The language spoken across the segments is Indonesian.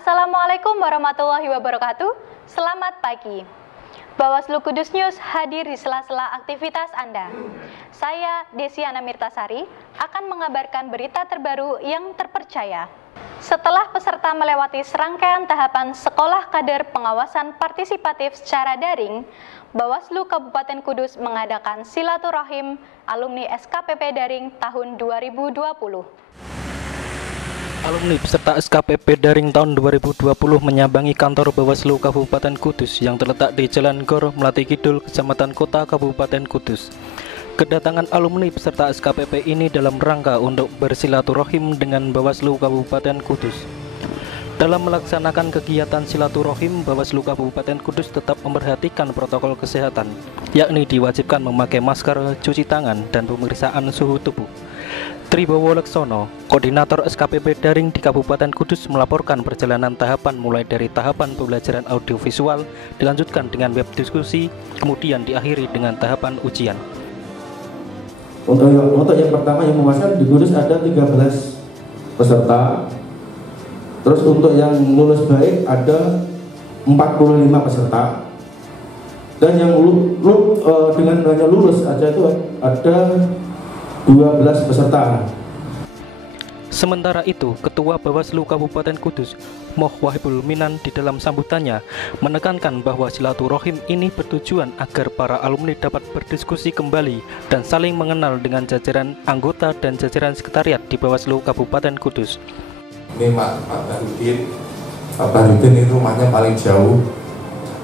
Assalamualaikum warahmatullahi wabarakatuh. Selamat pagi. Bawaslu Kudus News hadir di sela-sela aktivitas Anda. Saya, Desiana Mirtasari, akan mengabarkan berita terbaru yang terpercaya. Setelah peserta melewati serangkaian tahapan Sekolah Kader Pengawasan Partisipatif secara daring, Bawaslu Kabupaten Kudus mengadakan silaturahim alumni SKPP Daring tahun 2020. Alumni peserta SKPP Daring tahun 2020 menyambangi kantor Bawaslu Kabupaten Kudus yang terletak di Jalan Gor Melati Kidul, Kecamatan Kota, Kabupaten Kudus. Kedatangan alumni peserta SKPP ini dalam rangka untuk bersilaturahim dengan Bawaslu Kabupaten Kudus. Dalam melaksanakan kegiatan silaturahim, Bawaslu Kabupaten Kudus tetap memperhatikan protokol kesehatan, yakni diwajibkan memakai masker, cuci tangan, dan pemeriksaan suhu tubuh. Tribowo Leksono, Koordinator SKPP Daring di Kabupaten Kudus, melaporkan perjalanan tahapan mulai dari tahapan pembelajaran audiovisual, dilanjutkan dengan web diskusi, kemudian diakhiri dengan tahapan ujian. Untuk yang pertama yang memuaskan di Kudus ada 13 peserta. Terus untuk yang lulus baik ada 45 peserta. Dan yang dengan hanya lulus aja itu ada 12 peserta. Sementara itu, Ketua Bawaslu Kabupaten Kudus, Moh Wahibul Minan, di dalam sambutannya menekankan bahwa silaturahim ini bertujuan agar para alumni dapat berdiskusi kembali dan saling mengenal dengan jajaran anggota dan jajaran sekretariat di Bawaslu Kabupaten Kudus. Ini Pak Bahrudin ini rumahnya paling jauh,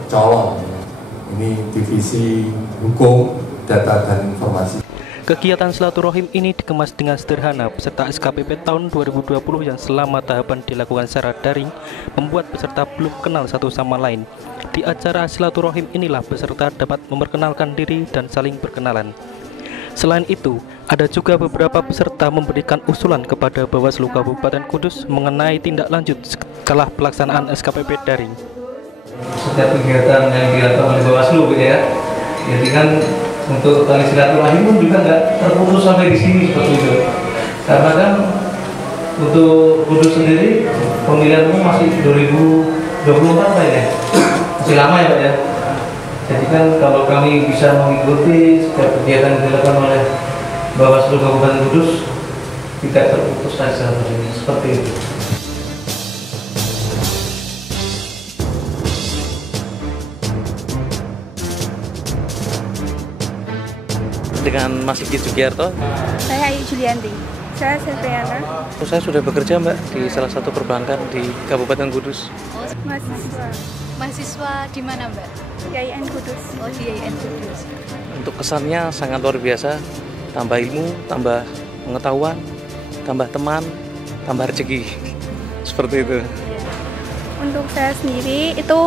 Colong. Ini divisi hukum, data dan informasi. Kegiatan silaturahim ini dikemas dengan sederhana. Peserta SKPP tahun 2020 yang selama tahapan dilakukan secara daring membuat peserta belum kenal satu sama lain. Di acara silaturahim inilah peserta dapat memperkenalkan diri dan saling berkenalan. Selain itu, ada juga beberapa peserta memberikan usulan kepada Bawaslu Kabupaten Kudus mengenai tindak lanjut setelah pelaksanaan SKPP daring. Setiap kegiatan yang dilakukan oleh Bawaslu gitu ya, jadi kan untuk tali silaturahim pun juga nggak terputus sampai di sini seperti itu. Karena kan untuk Kudus sendiri pemilihan umum masih 2024 Pak ya, masih lama ya Pak ya. Jadi kan kalau kami bisa mengikuti setiap kegiatan yang dilakukan oleh Bawaslu Kabupaten Kudus tidak terputus saja seperti itu. Dengan Mas Sigit Sugiarto. Saya Ayu Julianti. Saya Septriana. Saya sudah bekerja Mbak di salah satu perbankan di Kabupaten Kudus. Mahasiswa. Mahasiswa di mana, Mbak? IAIN Kudus. Oh, di IAIN Kudus. Untuk kesannya sangat luar biasa, tambah ilmu, tambah pengetahuan, tambah teman, tambah rezeki. Seperti itu. Untuk saya sendiri itu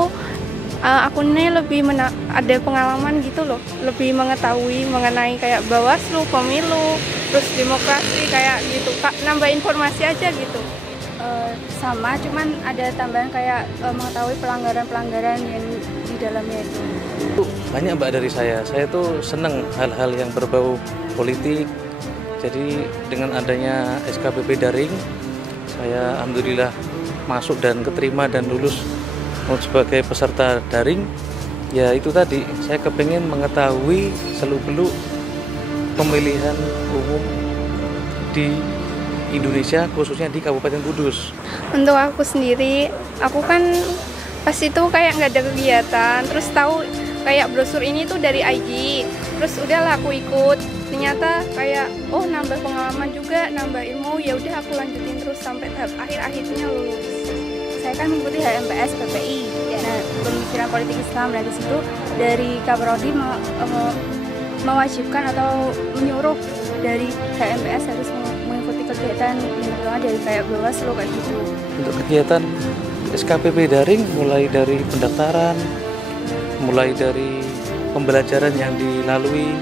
aku ini lebih ada pengalaman gitu loh, lebih mengetahui mengenai kayak Bawaslu, pemilu, terus demokrasi kayak gitu, nambah informasi aja gitu. Sama, cuman ada tambahan kayak mengetahui pelanggaran-pelanggaran yang di dalamnya itu. Banyak Mbak dari saya tuh seneng hal-hal yang berbau politik. Jadi dengan adanya SKPP daring, saya alhamdulillah masuk dan keterima dan lulus sebagai peserta daring. Ya itu tadi, saya kepingin mengetahui seluk-beluk pemilihan umum di Indonesia, khususnya di Kabupaten Kudus. Untuk aku sendiri, aku kan pas itu kayak nggak ada kegiatan, terus tahu kayak brosur ini tuh dari IG, terus udahlah aku ikut. Ternyata kayak nambah pengalaman juga, nambah ilmu. Ya udah aku lanjutin terus sampai tahap akhirnya lulus. Saya kan mengikuti HMPS PPI, nah pemikiran politik Islam. Nah di situ dari Kaprodi mewajibkan atau menyuruh dari HMPS harus mengikuti kegiatan yang dari kayak Bawaslu kayak gitu. Untuk kegiatan SKPP daring mulai dari pendaftaran, mulai dari pembelajaran yang dilalui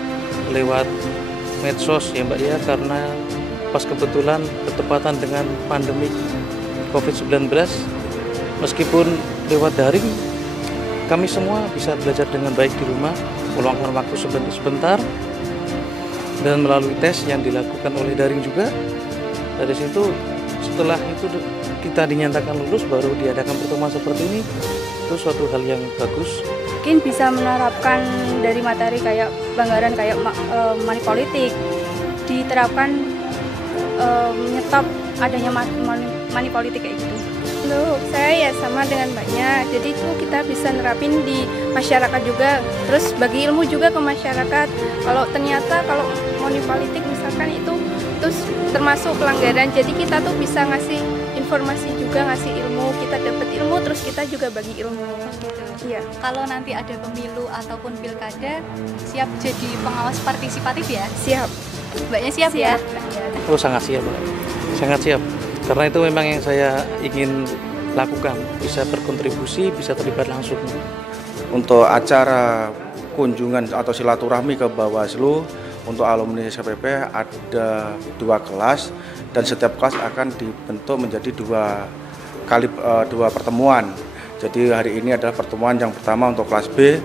lewat medsos ya Mbak ya, karena pas kebetulan bertepatan dengan pandemi COVID-19. Meskipun lewat daring, kami semua bisa belajar dengan baik di rumah, meluangkan waktu sebentar, dan melalui tes yang dilakukan oleh daring juga. Dari situ setelah itu kita dinyatakan lulus baru diadakan pertemuan seperti ini, itu suatu hal yang bagus. Mungkin bisa menerapkan dari materi kayak pelanggaran kayak money politik, diterapkan menyetop adanya money politik kayak gitu. Untuk saya ya sama dengan Mbaknya, jadi itu kita bisa nerapin di masyarakat juga, terus bagi ilmu juga ke masyarakat. Kalau ternyata kalau money politik misalkan itu terus termasuk pelanggaran, jadi kita tuh bisa ngasih informasi juga, ngasih ilmu, kita dapat ilmu terus kita juga bagi ilmu. Iya. Kalau nanti ada pemilu ataupun pilkada, siap jadi pengawas partisipatif ya? Siap. Mbaknya siap ya? Oh sangat siap, Mbak. Sangat siap. Karena itu memang yang saya ingin lakukan, bisa berkontribusi, bisa terlibat langsung. Untuk acara kunjungan atau silaturahmi ke Bawaslu untuk alumni SKPP ada 2 kelas dan setiap kelas akan dibentuk menjadi dua pertemuan. Jadi hari ini adalah pertemuan yang pertama untuk kelas B.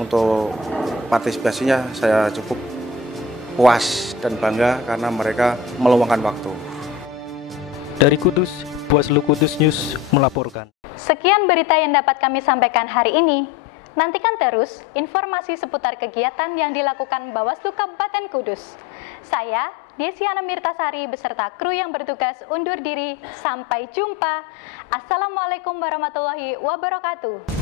Untuk partisipasinya saya cukup puas dan bangga karena mereka meluangkan waktu. Dari Kudus, Bawaslu Kudus News melaporkan. Sekian berita yang dapat kami sampaikan hari ini. Nantikan terus informasi seputar kegiatan yang dilakukan Bawaslu Kabupaten Kudus. Saya, Desiana Mirtasari beserta kru yang bertugas undur diri. Sampai jumpa. Assalamualaikum warahmatullahi wabarakatuh.